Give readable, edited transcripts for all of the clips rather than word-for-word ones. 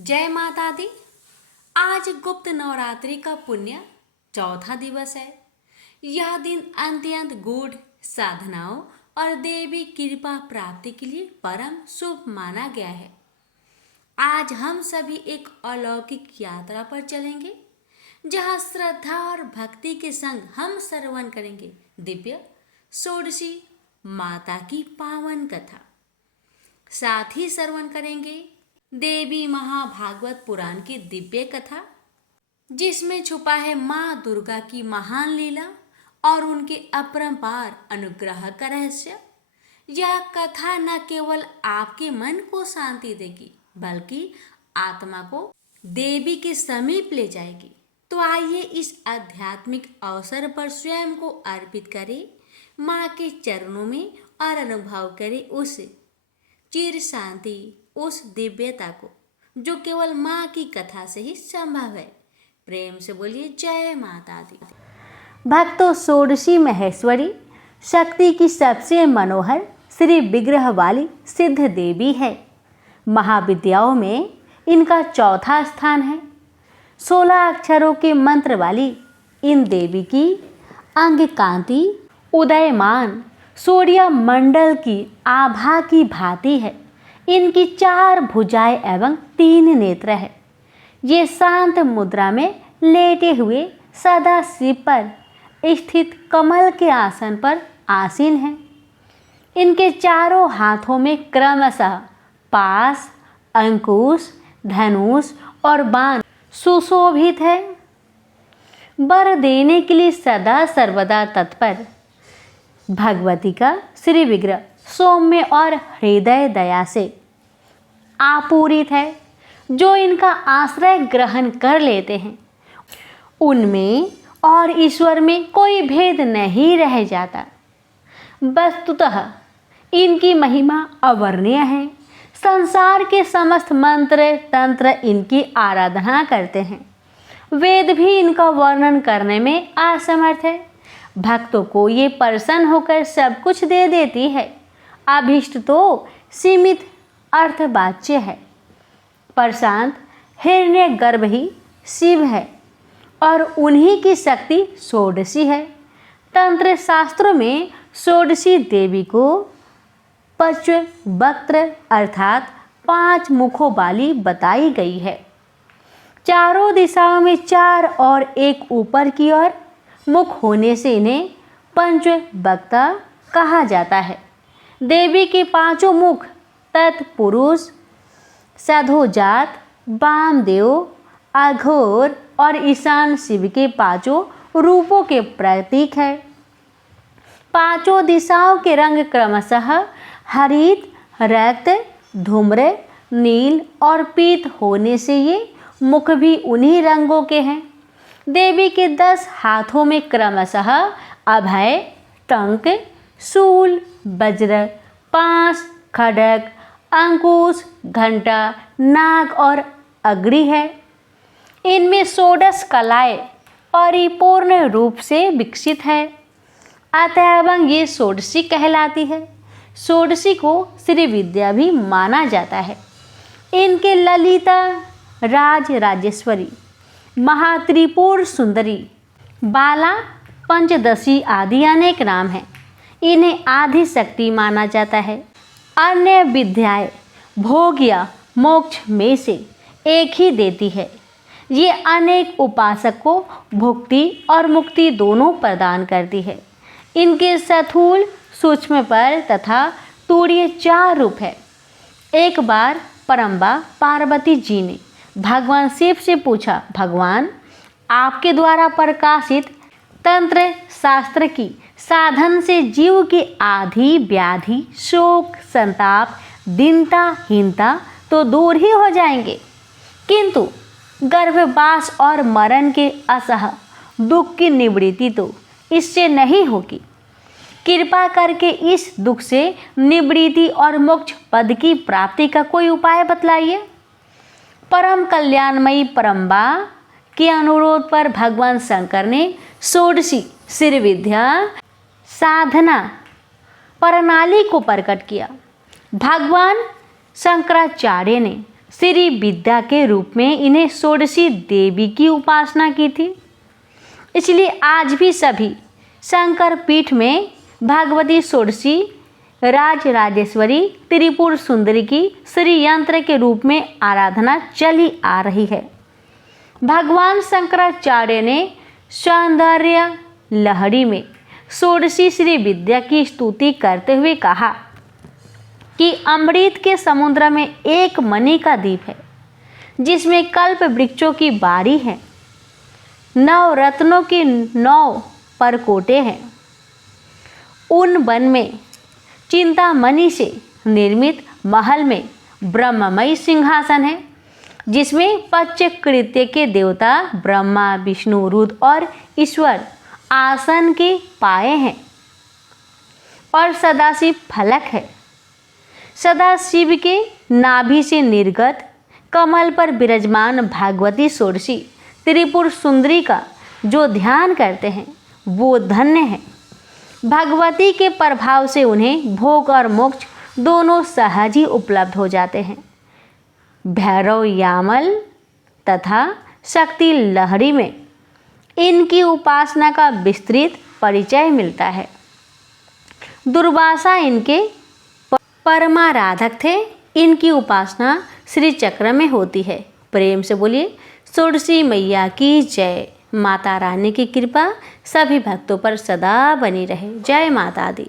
जय माता दी। आज गुप्त नवरात्रि का पुण्य चौथा दिवस है। यह दिन अत्यंत गूढ़ साधनाओं और देवी कृपा प्राप्ति के लिए परम शुभ माना गया है। आज हम सभी एक अलौकिक यात्रा पर चलेंगे, जहां श्रद्धा और भक्ति के संग हम श्रवण करेंगे दिव्य षोडशी माता की पावन कथा। साथ ही श्रवण करेंगे देवी महाभागवत पुराण की दिव्य कथा, जिसमें छुपा है माँ दुर्गा की महान लीला और उनके अपरंपार अनुग्रह का रहस्य। यह कथा न केवल आपके मन को शांति देगी, बल्कि आत्मा को देवी के समीप ले जाएगी। तो आइए इस आध्यात्मिक अवसर पर स्वयं को अर्पित करें माँ के चरणों में और अनुभव करें उस चिर शांति, उस दिव्यता को जो केवल माँ की कथा से ही संभव है। प्रेम से बोलिए जय माता दी। भक्तों, षोडशी महेश्वरी शक्ति की सबसे मनोहर श्री विग्रह वाली सिद्ध देवी है। महाविद्याओं में इनका चौथा स्थान है। 16 अक्षरों के मंत्र वाली इन देवी की अंग कांति उदयमान सूर्य मंडल की आभा की भांति है। इनकी 4 भुजाएं एवं 3 नेत्र है। ये शांत मुद्रा में लेटे हुए सदा शिव पर स्थित कमल के आसन पर आसीन हैं। इनके चारों हाथों में क्रमशः पास, अंकुश, धनुष और बाण सुशोभित है। वर देने के लिए सदा सर्वदा तत्पर भगवती का श्री विग्रह सौम्य और हृदय दया से आपूरित है। जो इनका आश्रय ग्रहण कर लेते हैं, उनमें और ईश्वर में कोई भेद नहीं रह जाता। वस्तुतः इनकी महिमा अवर्णीय है। संसार के समस्त मंत्र तंत्र इनकी आराधना करते हैं। वेद भी इनका वर्णन करने में असमर्थ है। भक्तों को ये प्रसन्न होकर सब कुछ दे देती है। अभीष्ट तो सीमित अर्थवाच्य है। प्रशांत हिरण्य गर्भ ही शिव है और उन्हीं की शक्ति षोडशी है। तंत्र शास्त्रों में षोडशी देवी को पंचवक्त्र अर्थात 5 मुखों वाली बताई गई है। चारों दिशाओं में 4 और एक ऊपर की ओर मुख होने से इन्हें पंचवक्ता कहा जाता है। देवी के 5 मुख तत्पुरुष, सधोजात, वामदेव, अघोर और ईशान शिव के 5 रूपों के प्रतीक है। 5 दिशाओं के रंग क्रमशः हरित, रक्त, धूम्र, नील और पीत होने से ये मुख भी उन्हीं रंगों के हैं। देवी के 10 हाथों में क्रमशः अभय, टंक, शूल, वज्र, पाश, खड्ग, अंकुश, घंटा, नाग और अग्नि है। इनमें षोडश कलाएं परिपूर्ण रूप से विकसित है, अतएव ये षोडशी कहलाती है। षोडशी को श्री विद्या भी माना जाता है। इनके ललिता, राज राजेश्वरी, महात्रिपुर सुंदरी, बाला, पंचदशी आदि अनेक नाम हैं। इन्हें आदि शक्ति माना जाता है। अन्य विद्याएं भोग या मोक्ष में से एक ही देती है। ये अनेक उपासक को भुक्ति और मुक्ति दोनों प्रदान करती है। इनके स्थूल, सूक्ष्म पर तथा तूर्य 4 रूप है। एक बार परम्बा पार्वती जी ने भगवान शिव से पूछा, भगवान, आपके द्वारा प्रकाशित तंत्र शास्त्र की साधन से जीव की आधि व्याधि, शोक, संताप, दीनता, हीनता तो दूर ही हो जाएंगे, किंतु गर्भवास और मरण के असह दुख की निवृत्ति तो इससे नहीं होगी। कृपा करके इस दुख से निवृत्ति और मोक्ष पद की प्राप्ति का कोई उपाय बतलाइए। परम कल्याणमयी परम्बा के अनुरोध पर भगवान शंकर ने षोडशी श्री विद्या साधना प्रणाली को प्रकट किया। भगवान शंकराचार्य ने श्री विद्या के रूप में इन्हें षोडशी देवी की उपासना की थी। इसलिए आज भी सभी शंकर पीठ में भगवती षोडशी, राज राजेश्वरी, त्रिपुर सुंदरी की श्री यंत्र के रूप में आराधना चली आ रही है। भगवान शंकराचार्य ने सौंदर्य लहरी में षोडशी श्री विद्या की स्तुति करते हुए कहा कि अमृत के समुद्र में एक मणि का द्वीप है जिसमें कल्प वृक्षों की बारी है, 9 रत्नों की 9 परकोटे हैं। उन वन में चिंतामणि से निर्मित महल में ब्रह्ममयी सिंहासन है जिसमें पंचकृत्य के देवता ब्रह्मा, विष्णु, रुद्र और ईश्वर आसन के पाए हैं और सदाशिव फलक है। सदाशिव के नाभि से निर्गत कमल पर विराजमान भगवती षोडशी त्रिपुर सुंदरी का जो ध्यान करते हैं वो धन्य है। भगवती के प्रभाव से उन्हें भोग और मोक्ष दोनों सहज ही उपलब्ध हो जाते हैं। भैरव यामल तथा शक्ति लहरी में इनकी उपासना का विस्तृत परिचय मिलता है। दुर्वासा इनके परमाराधक थे। इनकी उपासना श्री चक्र में होती है। प्रेम से बोलिए षोडशी मैया की जय। माता रानी की कृपा सभी भक्तों पर सदा बनी रहे। जय माता दी।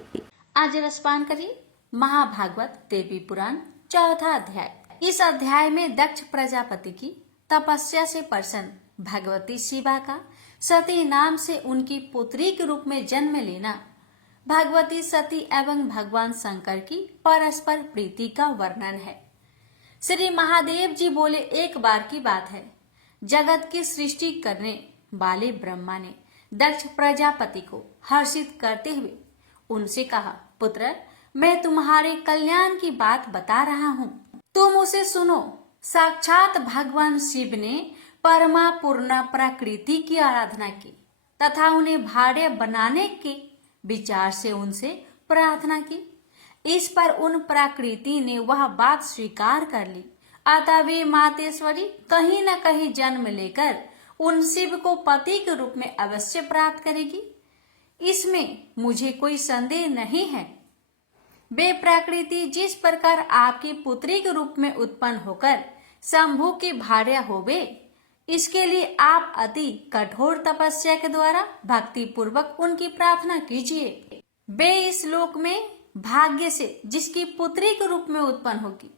आज रसपान करिए महाभागवत देवी पुराण 4था अध्याय। इस अध्याय में दक्ष प्रजापति की तपस्या से प्रसन्न भगवती शिवा का सती नाम से उनकी पुत्री के रूप में जन्म लेना, भगवती सती एवं भगवान शंकर की परस्पर प्रीति का वर्णन है। श्री महादेव जी बोले, एक बार की बात है, जगत की सृष्टि करने वाले ब्रह्मा ने दक्ष प्रजापति को हर्षित करते हुए उनसे कहा, पुत्र, मैं तुम्हारे कल्याण की बात बता रहा हूँ, तुम उसे सुनो। साक्षात भगवान शिव ने परमा पूर्णा प्रकृति की आराधना की तथा उन्हें भार्य बनाने के विचार से उनसे प्रार्थना की। इस पर उन प्रकृति ने वह बात स्वीकार कर ली। अतः वे मातेश्वरी कहीं न कहीं जन्म लेकर उन शिव को पति के रूप में अवश्य प्राप्त करेगी, इसमें मुझे कोई संदेह नहीं है। वे प्रकृति जिस प्रकार आपकी पुत्री के रूप में उत्पन्न होकर शंभु की भार्या होवे, इसके लिए आप अति कठोर तपस्या के द्वारा भक्ति पूर्वक उनकी प्रार्थना कीजिए। वे इस लोक में भाग्य से जिसकी पुत्री के रूप में उत्पन्न होगी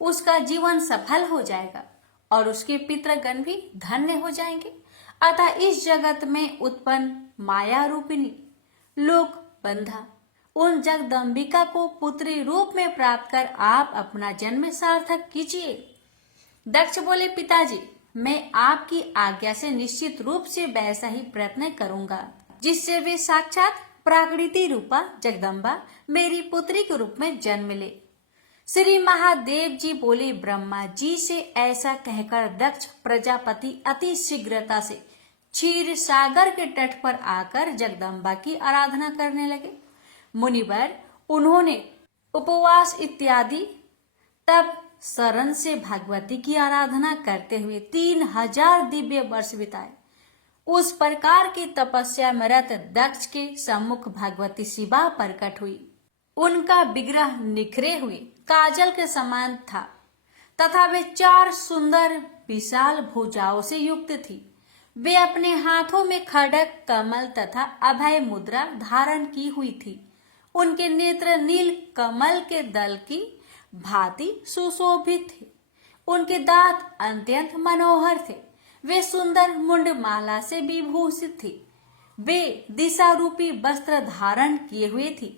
उसका जीवन सफल हो जाएगा और उसके पितृगण भी धन्य हो जाएंगे। अतः इस जगत में उत्पन्न माया रूपिणी लोक बंधा उन जगदम्बिका को पुत्री रूप में प्राप्त कर आप अपना जन्म सार्थक कीजिए। दक्ष बोले, पिताजी, मैं आपकी आज्ञा से निश्चित रूप से वैसा ही प्रयत्न करूंगा जिससे वे साक्षात प्राकृति रूपा जगदम्बा मेरी पुत्री के रूप में जन्म ले। श्री महादेव जी बोले, ब्रह्मा जी से ऐसा कहकर दक्ष प्रजापति अति शीघ्रता से क्षीर सागर के तट पर आकर जगदम्बा की आराधना करने लगे। मुनिवर उन्होंने उपवास इत्यादि तब शरण से भगवती की आराधना करते हुए 3000 दिव्य वर्ष बिताए। उस प्रकार की तपस्या में रत दक्ष के सम्मुख भगवती शिवा प्रकट हुई। उनका विग्रह निखरे हुए काजल के समान था तथा वे 4 सुंदर विशाल भुजाओं से युक्त थी। वे अपने हाथों में खड्ग, कमल तथा अभय मुद्रा धारण की हुई थी। उनके नेत्र नील कमल के दल की भांति सुशोभित थे। उनके दांत अत्यंत मनोहर थे। वे सुंदर मुंडमाला से विभूषित थी। वे दिशा रूपी वस्त्र धारण किए हुए थी।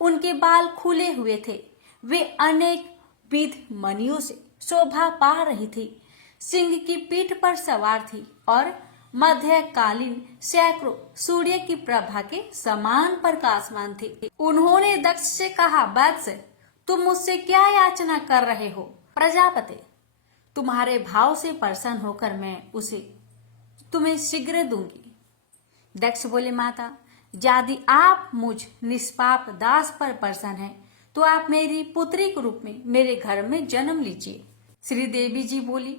उनके बाल खुले हुए थे। वे अनेक विध मणियों से शोभा पा रही थी। सिंह की पीठ पर सवार थी और मध्यकालीन सैकड़ों सूर्य की प्रभा के समान प्रकाशमान थे। उन्होंने दक्ष से कहा, वत्स, तुम मुझसे क्या याचना कर रहे हो? प्रजापति, तुम्हारे भाव से प्रसन्न होकर मैं उसे तुम्हें शीघ्र दूंगी। दक्ष बोले, माता, यदि आप मुझ निष्पाप दास पर प्रसन्न हैं तो आप मेरी पुत्री के रूप में मेरे घर में जन्म लीजिए। श्रीदेवी जी बोली,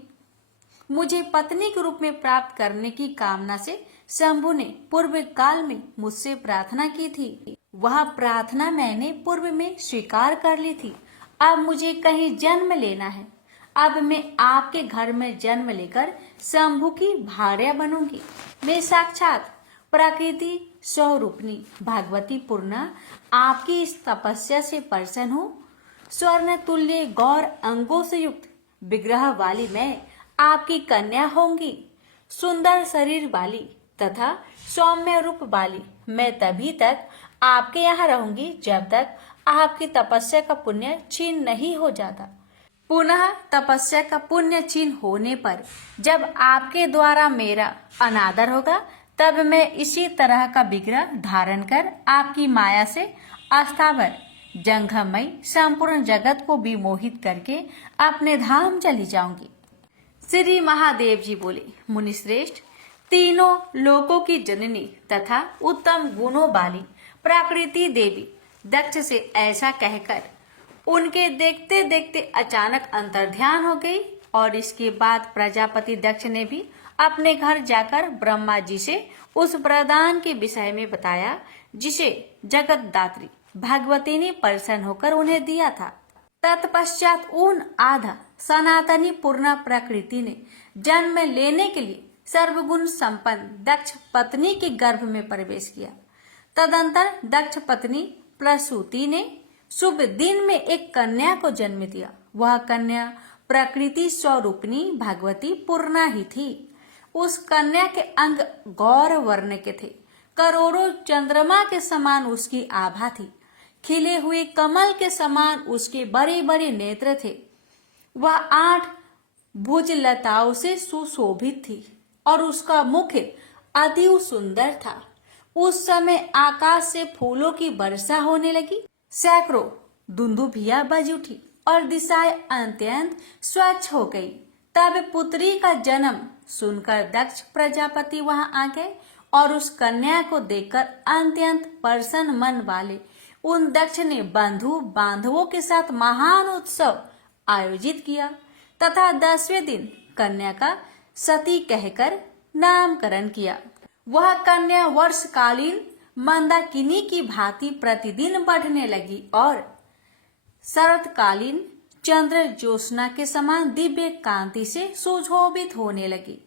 मुझे पत्नी के रूप में प्राप्त करने की कामना से शंभु ने पूर्व काल में मुझसे प्रार्थना की थी। वह प्रार्थना मैंने पूर्व में स्वीकार कर ली थी। अब मुझे कहीं जन्म लेना है। अब मैं आपके घर में जन्म लेकर शंभु की भार्या बनूंगी। मैं साक्षात प्रकृति स्वरूपिणी भगवती पूर्णा आपकी इस तपस्या से प्रसन्न हूँ। स्वर्ण तुल्य गौर अंगों से युक्त विग्रह वाली मैं आपकी कन्या होंगी। सुंदर शरीर वाली तथा सौम्य रूप वाली मैं तभी तक आपके यहाँ रहूंगी जब तक आपकी तपस्या का पुण्य क्षीण नहीं हो जाता। पुनः तपस्या का पुण्य क्षीण होने पर जब आपके द्वारा मेरा अनादर होगा, तब मैं इसी तरह का विग्रह धारण कर आपकी माया से अस्थावर जंघमयी संपूर्ण जगत को विमोहित करके अपने धाम चली जाऊंगी। श्री महादेव जी बोले, मुनिश्रेष्ठ, तीनों लोकों की जननी तथा उत्तम गुणों वाली प्रकृति देवी दक्ष से ऐसा कहकर उनके देखते देखते अचानक अंतर्ध्यान हो गई। और इसके बाद प्रजापति दक्ष ने भी अपने घर जाकर ब्रह्मा जी से उस वरदान के विषय में बताया जिसे जगतदात्री भगवती ने प्रसन्न होकर उन्हें दिया था। तत्पश्चात उन आधा सनातनी पूर्ण प्रकृति ने जन्म लेने के लिए सर्वगुण संपन्न दक्ष पत्नी के गर्भ में प्रवेश किया। तदंतर दक्ष पत्नी प्रसूति ने शुभ दिन में एक कन्या को जन्म दिया। वह कन्या प्रकृति स्वरूपिणी भगवती पूर्णा ही थी। उस कन्या के अंग गौर वर्ण के थे। करोड़ों चंद्रमा के समान उसकी आभा थी। खिले हुए कमल के समान उसके बड़े बड़े नेत्र थे। वह 8 भुजलताओं से सुशोभित थी और उसका मुख अति सुंदर था। उस समय आकाश से फूलों की वर्षा होने लगी। सैकड़ों दुंदुभिया बज उठी और दिशाएं अत्यंत स्वच्छ हो गई। तब पुत्री का जन्म सुनकर दक्ष प्रजापति वहां आ गए और उस कन्या को देखकर अत्यंत प्रसन्न मन वाले उन दक्ष ने बंधु बांधवों के साथ महान उत्सव आयोजित किया तथा 10वें दिन कन्या का सती कहकर नामकरण किया। वह कन्या वर्षकालीन मंदाकिनी की भांति प्रतिदिन बढ़ने लगी और शरतकालीन चंद्र ज्योत्सना के समान दिव्य कांति से सुशोभित होने लगी।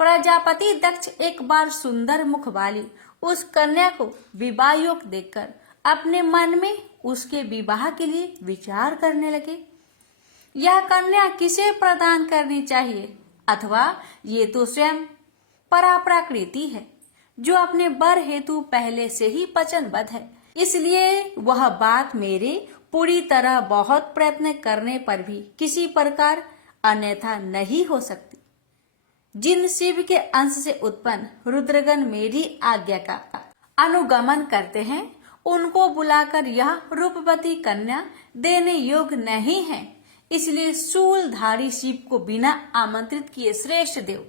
प्रजापति दक्ष एक बार सुंदर मुख वाली उस कन्या को विवाह योग देखकर अपने मन में उसके विवाह के लिए विचार करने लगे। यह कन्या किसे प्रदान करनी चाहिए, अथवा ये तो स्वयं पराप्रकृति है जो अपने वर हेतु पहले से ही वचनबद्ध है। इसलिए वह बात मेरे पूरी तरह बहुत प्रयत्न करने पर भी किसी प्रकार अन्यथा नहीं हो सकती। जिन शिव के अंश से उत्पन्न रुद्रगण मेरी आज्ञा का अनुगमन करते हैं, उनको बुलाकर यह रूपवती कन्या देने योग्य नहीं है। इसलिए शूलधारी शिव को बिना आमंत्रित किए श्रेष्ठ देव,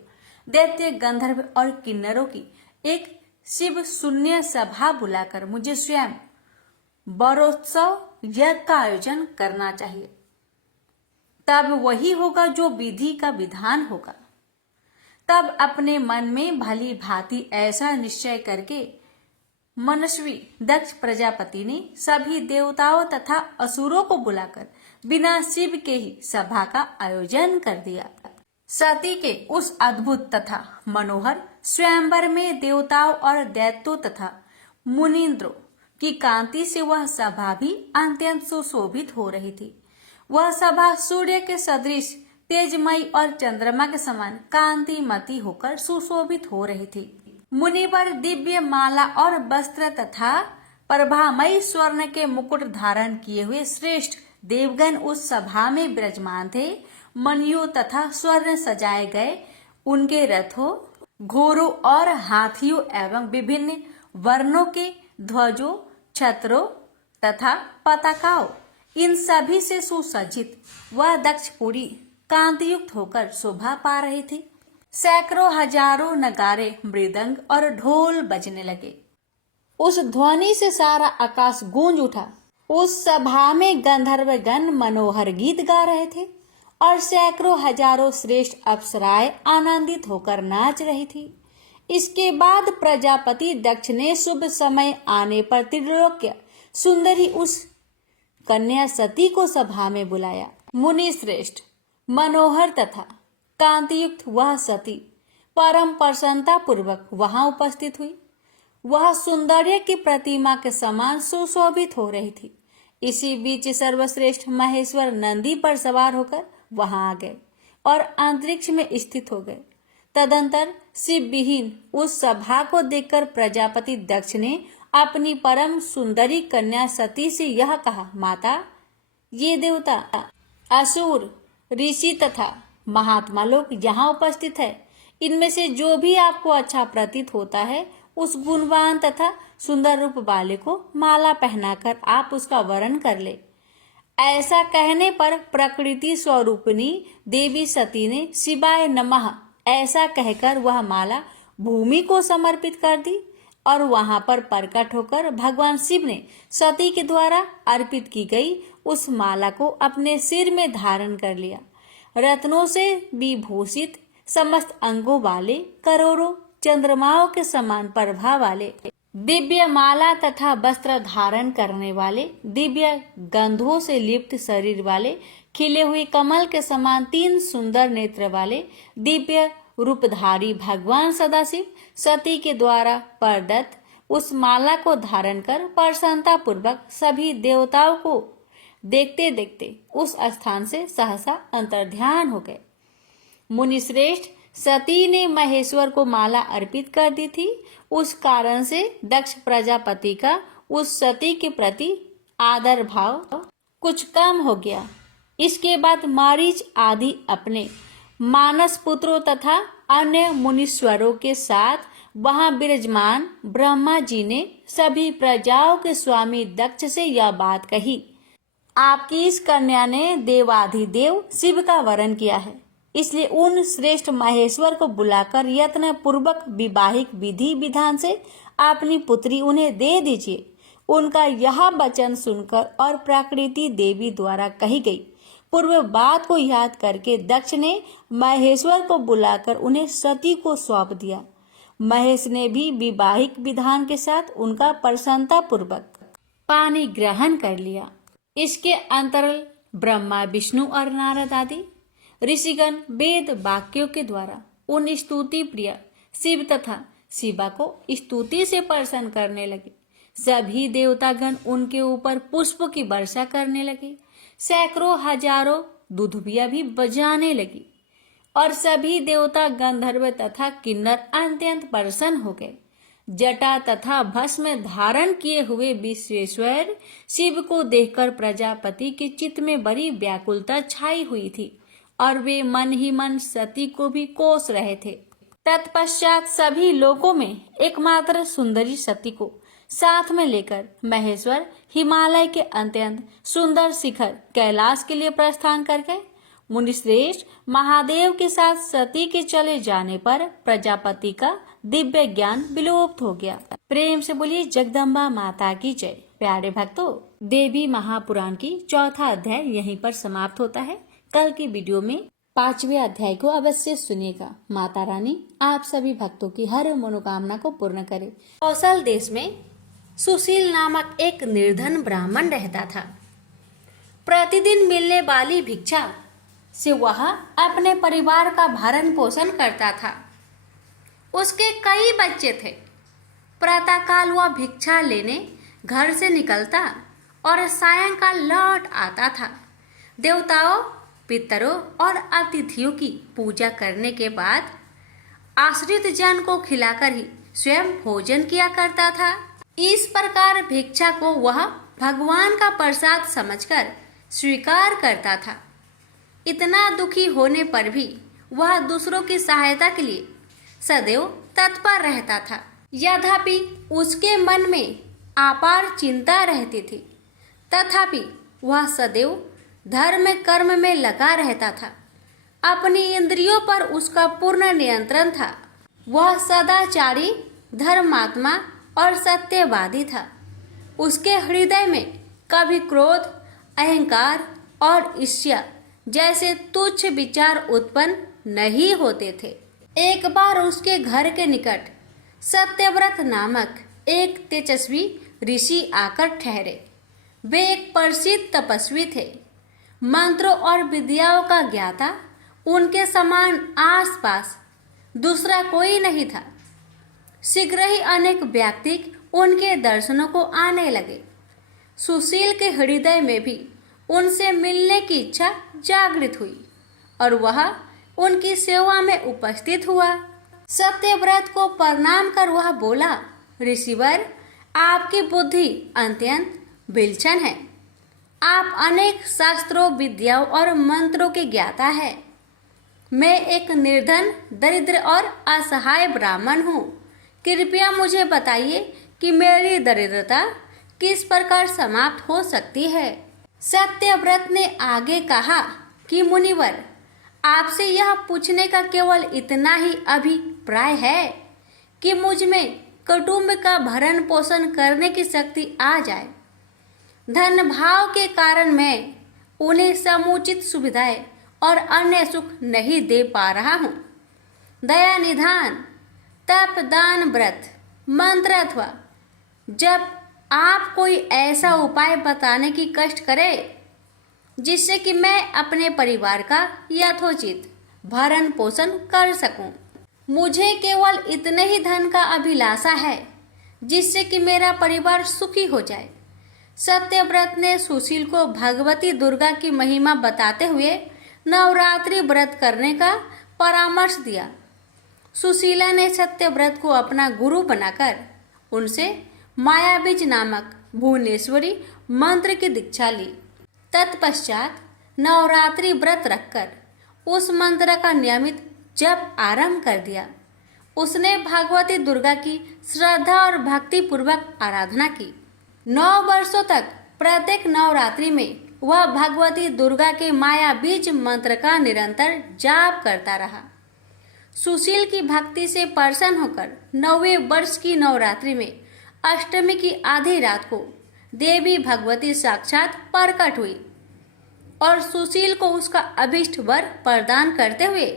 दैत्य, गंधर्व और किन्नरों की एक शिव शून्य सभा बुलाकर मुझे स्वयं वरोत्सव यज्ञ का आयोजन करना चाहिए। तब वही होगा जो विधि का विधान होगा। तब अपने मन में भली भांति ऐसा निश्चय करके मनस्वी दक्ष प्रजापति ने सभी देवताओं तथा असुरों को बुलाकर बिना शिव के ही सभा का आयोजन कर दिया। सती के उस अद्भुत तथा मनोहर स्वयंवर में देवताओं और दैत्यों तथा मुनीन्द्रों की कांति से वह सभा भी अत्यंत सुशोभित हो रही थी। वह सभा सूर्य के सदृश तेजमयी और चंद्रमा के समान कांतिमती होकर सुशोभित हो रही थी। मुनिवर दिव्य माला और वस्त्र तथा प्रभामयी स्वर्ण के मुकुट धारण किए हुए श्रेष्ठ देवगण उस सभा में विराजमान थे। मणियों तथा स्वर्ण सजाए गए उनके रथों, घोड़ों और हाथियों एवं विभिन्न वर्णों के ध्वजों, छत्रों तथा पताकाओं, इन सभी से सुसज्जित वह दक्षपुरी कांतियुक्त होकर शोभा पा रही थी। सैकड़ों हजारों नगारे, मृदंग और ढोल बजने लगे। उस ध्वनि से सारा आकाश गूंज उठा। उस सभा में गंधर्वगण मनोहर गीत गा रहे थे और सैकड़ों हजारों श्रेष्ठ अप्सराएं आनंदित होकर नाच रही थी। इसके बाद प्रजापति दक्ष ने शुभ समय आने पर त्रिलोक्य सुंदरी उस कन्या सती को सभा में बुलाया। मुनि श्रेष्ठ मनोहर तथा कांतियुक्त वह सती परम प्रसन्नता पूर्वक वहां उपस्थित हुई। वह सौंदर्य की प्रतिमा के समान सुशोभित हो रही थी। इसी बीच सर्वश्रेष्ठ महेश्वर नंदी पर सवार होकर वहां आ गए और अंतरिक्ष में स्थित हो गए। तदंतर शिव विहीन उस सभा को देखकर प्रजापति दक्ष ने अपनी परम सुंदरी कन्या सती से यह कहा, माता, ये देवता, असुर, ऋषि तथा महात्मा लोग यहाँ उपस्थित है। इनमें से जो भी आपको अच्छा प्रतीत होता है, उस गुणवान तथा सुंदर रूप वाले को माला पहनाकर आप उसका वरण कर ले। ऐसा कहने पर प्रकृति स्वरूपिणी देवी सती ने शिवाय नमः ऐसा कहकर वह माला भूमि को समर्पित कर दी और वहां पर प्रकट होकर भगवान शिव ने सती के द्वारा अर्पित की गई उस माला को अपने सिर में धारण कर लिया। रत्नों से विभूषित समस्त अंगों वाले, करोड़ों चंद्रमाओं के समान प्रभा वाले, दिव्य माला तथा वस्त्र धारण करने वाले, दिव्य गंधों से लिप्त शरीर वाले, खिले हुए कमल के समान 3 सुंदर नेत्र वाले, दिव्य रूपधारी भगवान सदाशिव सती के द्वारा प्रदत्त उस माला को धारण कर प्रसन्नता पूर्वक सभी देवताओं को देखते देखते उस स्थान से सहसा अंतर्ध्यान हो गए। मुनिश्रेष्ठ, सती ने महेश्वर को माला अर्पित कर दी थी। उस कारण से दक्ष प्रजापति का उस सती के प्रति आदर भाव कुछ कम हो गया। इसके बाद मारीच आदि अपने मानस पुत्रों तथा अन्य मुनीश्वरों के साथ वहां विराजमान ब्रह्मा जी ने सभी प्रजाओं के स्वामी दक्ष से यह बात कही, आपकी इस कन्या ने देवाधिदेव शिव का वरण किया है, इसलिए उन श्रेष्ठ महेश्वर को बुलाकर यत्न पूर्वक विवाहिक विधि विधान से अपनी पुत्री उन्हें दे दीजिए। उनका यह वचन सुनकर और प्रकृति देवी द्वारा कही गई पूर्व बात को याद करके दक्ष ने महेश्वर को बुलाकर उन्हें सती को सौंप दिया। महेश ने भी विवाहिक विधान के साथ उनका प्रसन्नता पूर्वक पानी ग्रहण कर लिया। इसके अंतरल ब्रह्मा, विष्णु और नारद आदि ऋषिगण वेद वाक्यों के द्वारा उन स्तुति प्रिय शिव तथा शिवा को स्तुति से प्रसन्न करने लगे। सभी देवतागण उनके ऊपर पुष्प की वर्षा करने लगे। सैकड़ों हजारों दुधुबिया भी बजाने लगी और सभी देवता गंधर्व तथा किन्नर अत्यंत प्रसन्न हो गए। जटा तथा भस्म धारण किए हुए विश्वेश्वर शिव को देखकर प्रजापति के चित्त में बड़ी व्याकुलता छाई हुई थी और वे मन ही मन सती को भी कोस रहे थे। तत्पश्चात सभी लोकों में एकमात्र सुंदरी सती को साथ में लेकर महेश्वर हिमालय के अत्यंत सुंदर शिखर कैलाश के लिए प्रस्थान कर गए। मुनिश्रेष्ठ, महादेव के साथ सती के चले जाने पर प्रजापति का दिव्य ज्ञान विलुप्त हो गया। प्रेम से बोलिए जगदम्बा माता की जय। प्यारे भक्तों, देवी महापुराण की 4था अध्याय यहीं पर समाप्त होता है। कल की वीडियो में 5वें अध्याय को अवश्य सुनिएगा। माता रानी आप सभी भक्तों की हर मनोकामना को पूर्ण करे। कौशल देश में सुशील नामक एक निर्धन ब्राह्मण रहता था। प्रतिदिन मिलने वाली भिक्षा से वह अपने परिवार का भरण पोषण करता था। उसके कई बच्चे थे। प्रातःकाल वह भिक्षा लेने घर से निकलता और सायंकाल लौट आता था। देवताओं, पितरों और अतिथियों की पूजा करने के बाद आश्रित जन को खिलाकर ही स्वयं भोजन किया करता था। इस प्रकार भिक्षा को वह भगवान का प्रसाद समझकर स्वीकार करता था। इतना दुखी होने पर भी वह दूसरों की सहायता के लिए सदैव तत्पर रहता था। यद्यपि उसके मन में अपार चिंता रहती थी, तथापि वह सदैव धर्म कर्म में लगा रहता था। अपनी इंद्रियों पर उसका पूर्ण नियंत्रण था। वह सदाचारी, धर्मात्मा और सत्यवादी था। उसके हृदय में कभी क्रोध, अहंकार और ईर्ष्या जैसे तुच्छ विचार उत्पन्न नहीं होते थे। एक बार उसके घर के निकट सत्यव्रत नामक एक तेजस्वी ऋषि आकर ठहरे। वे एक प्रसिद्ध तपस्वी थे। मंत्रों और विद्याओं का ज्ञाता उनके समान आसपास दूसरा कोई नहीं था। शीघ्र ही अनेक व्यक्ति उनके दर्शनों को आने लगे। सुशील के हृदय में भी उनसे मिलने की इच्छा जागृत हुई और वह उनकी सेवा में उपस्थित हुआ। सत्यव्रत को प्रणाम कर वह बोला, ऋषिवर, आपकी बुद्धि अत्यंत विलक्षण है। आप अनेक शास्त्रों, विद्याओं और मंत्रों के ज्ञाता है। मैं एक निर्धन, दरिद्र और असहाय ब्राह्मण हूँ। कृपया मुझे बताइए कि मेरी दरिद्रता किस प्रकार समाप्त हो सकती है। सत्यव्रत ने आगे कहा कि मुनिवर, आपसे यह पूछने का केवल इतना ही अभिप्राय है कि मुझ में कुटुंब का भरण पोषण करने की शक्ति आ जाए। धन भाव के कारण मैं उन्हें समुचित सुविधाएं और अन्य सुख नहीं दे पा रहा हूँ। दया निधान, तप, दान, व्रत, मंत्र अथवा जब आप कोई ऐसा उपाय बताने की कष्ट करें जिससे कि मैं अपने परिवार का यथोचित भरण पोषण कर सकूं। मुझे केवल इतने ही धन का अभिलाषा है जिससे कि मेरा परिवार सुखी हो जाए। सत्यव्रत ने सुशील को भगवती दुर्गा की महिमा बताते हुए नवरात्रि व्रत करने का परामर्श दिया। सुशीला ने सत्यव्रत को अपना गुरु बनाकर उनसे मायाबीज नामक भुवनेश्वरी मंत्र की दीक्षा ली। तत्पश्चात नवरात्रि व्रत रखकर उस मंत्र का नियमित जप आरंभ कर दिया। उसने भगवती दुर्गा की श्रद्धा और भक्ति पूर्वक आराधना की। 9 वर्षों तक प्रत्येक नवरात्रि में वह भगवती दुर्गा के मायाबीज मंत्र का निरंतर जाप करता रहा। सुशील की भक्ति से प्रसन्न होकर 9वें वर्ष की नवरात्रि में अष्टमी की आधी रात को देवी भगवती साक्षात प्रकट हुई और सुशील को उसका अभिष्ट वर प्रदान करते हुए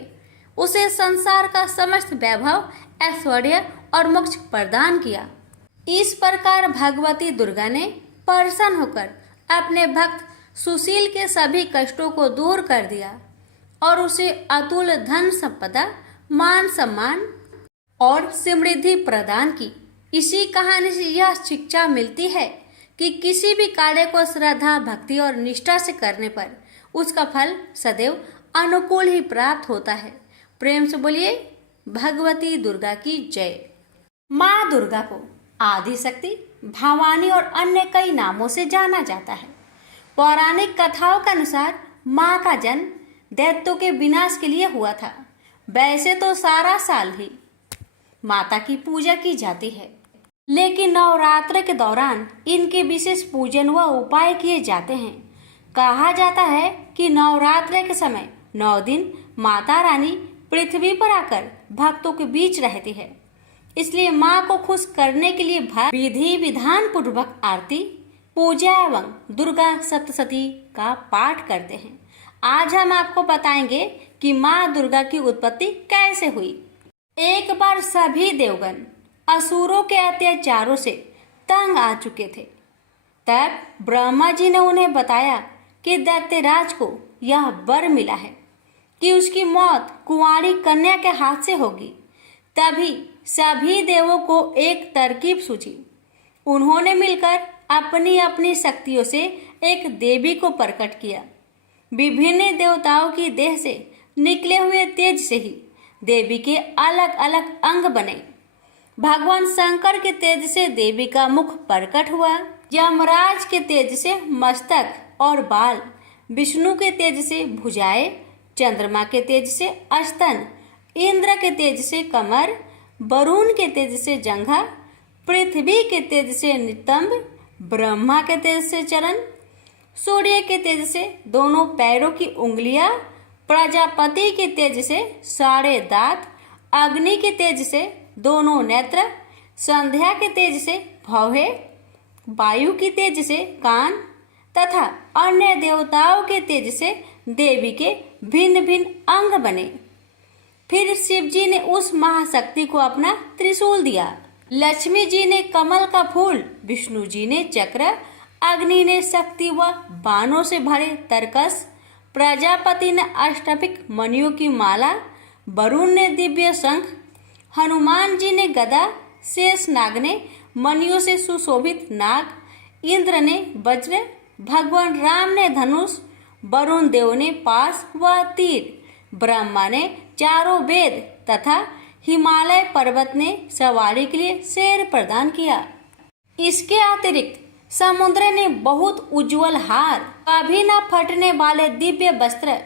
उसे संसार का समस्त वैभव, ऐश्वर्य और मोक्ष प्रदान किया। इस प्रकार भगवती दुर्गा ने प्रसन्न होकर अपने भक्त सुशील के सभी कष्टों को दूर कर दिया और उसे अतुल धन संपदा, मान सम्मान और समृद्धि प्रदान की। इसी कहानी से यह शिक्षा मिलती है कि किसी भी कार्य को श्रद्धा, भक्ति और निष्ठा से करने पर उसका फल सदैव अनुकूल ही प्राप्त होता है। प्रेम से बोलिए भगवती दुर्गा की जय। माँ दुर्गा को आदि शक्ति, भवानी और अन्य कई नामों से जाना जाता है। पौराणिक कथाओं के अनुसार माँ का जन्म दैत्यों के विनाश के लिए हुआ था। वैसे तो सारा साल ही माता की पूजा की जाती है, लेकिन नवरात्र के दौरान इनके विशेष पूजन व उपाय किए जाते हैं। कहा जाता है कि नवरात्र के समय 9 दिन माता रानी पृथ्वी पर आकर भक्तों के बीच रहती है। इसलिए माँ को खुश करने के लिए विधि विधान पूर्वक आरती, पूजा एवं दुर्गा सप्तशती का पाठ करते हैं। आज हम आपको बताएंगे कि माँ दुर्गा की उत्पत्ति कैसे हुई। एक बार सभी देवगण असुरों के अत्याचारों से तंग आ चुके थे। तब ब्रह्मा जी ने उन्हें बताया कि दैत्यराज को यह वर मिला है कि उसकी मौत कुंवारी कन्या के हाथ से होगी। तभी सभी देवों को एक तरकीब सूझी। उन्होंने मिलकर अपनी अपनी शक्तियों से एक देवी को प्रकट किया। विभिन्न देवताओं की देह से निकले हुए तेज से ही देवी के अलग अलग अंग बने। भगवान शंकर के तेज से देवी का मुख प्रकट हुआ, यमराज के तेज से मस्तक और बाल, विष्णु के तेज से भुजाएं, चंद्रमा के तेज से स्तन, इंद्र के तेज से कमर, वरुण के तेज से जंघा, पृथ्वी के तेज से नितंब, ब्रह्मा के तेज से चरण, सूर्य के तेज से दोनों पैरों की उंगलियां, प्रजापति के तेज से सारे दांत, अग्नि के तेज से दोनों नेत्र, संध्या के तेज से भौहें, वायु की तेज से कान तथा अन्य देवताओं के तेज से देवी के भिन्न भिन्न अंग बने। फिर शिव जी ने उस महाशक्ति को अपना त्रिशूल दिया, लक्ष्मी जी ने कमल का फूल, विष्णु जी ने चक्र, अग्नि ने शक्ति व बाणों से भरे तरकस, प्रजापति ने अष्टभिक मणियों की माला, वरुण ने दिव्य शंख, हनुमान जी ने गदा, शेष नाग ने मणियों से सुशोभित नाग, इंद्र ने वज्र, भगवान राम ने धनुष, वरुण देव ने पास व तीर, ब्रह्मा ने चारों वेद तथा हिमालय पर्वत ने सवारी के लिए शेर प्रदान किया। इसके अतिरिक्त समुद्र ने बहुत उज्जवल हार, कभी न फटने वाले दिव्य वस्त्र,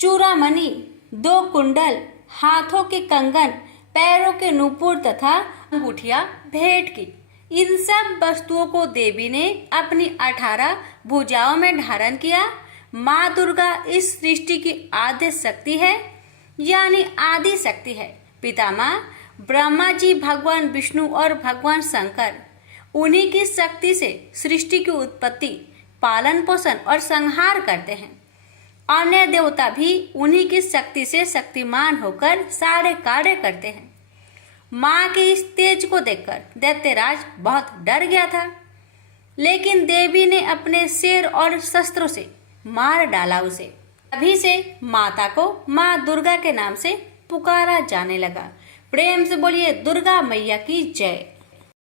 चूड़ामणि, 2 कुंडल, हाथों के कंगन, पैरों के नूपुर तथा अंगूठियां भेंट की। इन सब वस्तुओं को देवी ने अपनी 18 भुजाओं में धारण किया। माँ दुर्गा इस सृष्टि की आद्य शक्ति है, यानी आदि शक्ति है। पितामह ब्रह्मा जी, भगवान विष्णु और भगवान शंकर उन्हीं की शक्ति से सृष्टि की उत्पत्ति, पालन पोषण और संहार करते हैं। अन्य देवता भी उन्हीं की शक्ति से शक्तिमान होकर सारे कार्य करते हैं। माँ के इस तेज को देखकर दैत्यराज बहुत डर गया था, लेकिन देवी ने अपने शेर और शस्त्रों से मार डाला उसे। अभी से माता को माँ दुर्गा के नाम से पुकारा जाने लगा। प्रेम से बोलिए दुर्गा मैया की जय।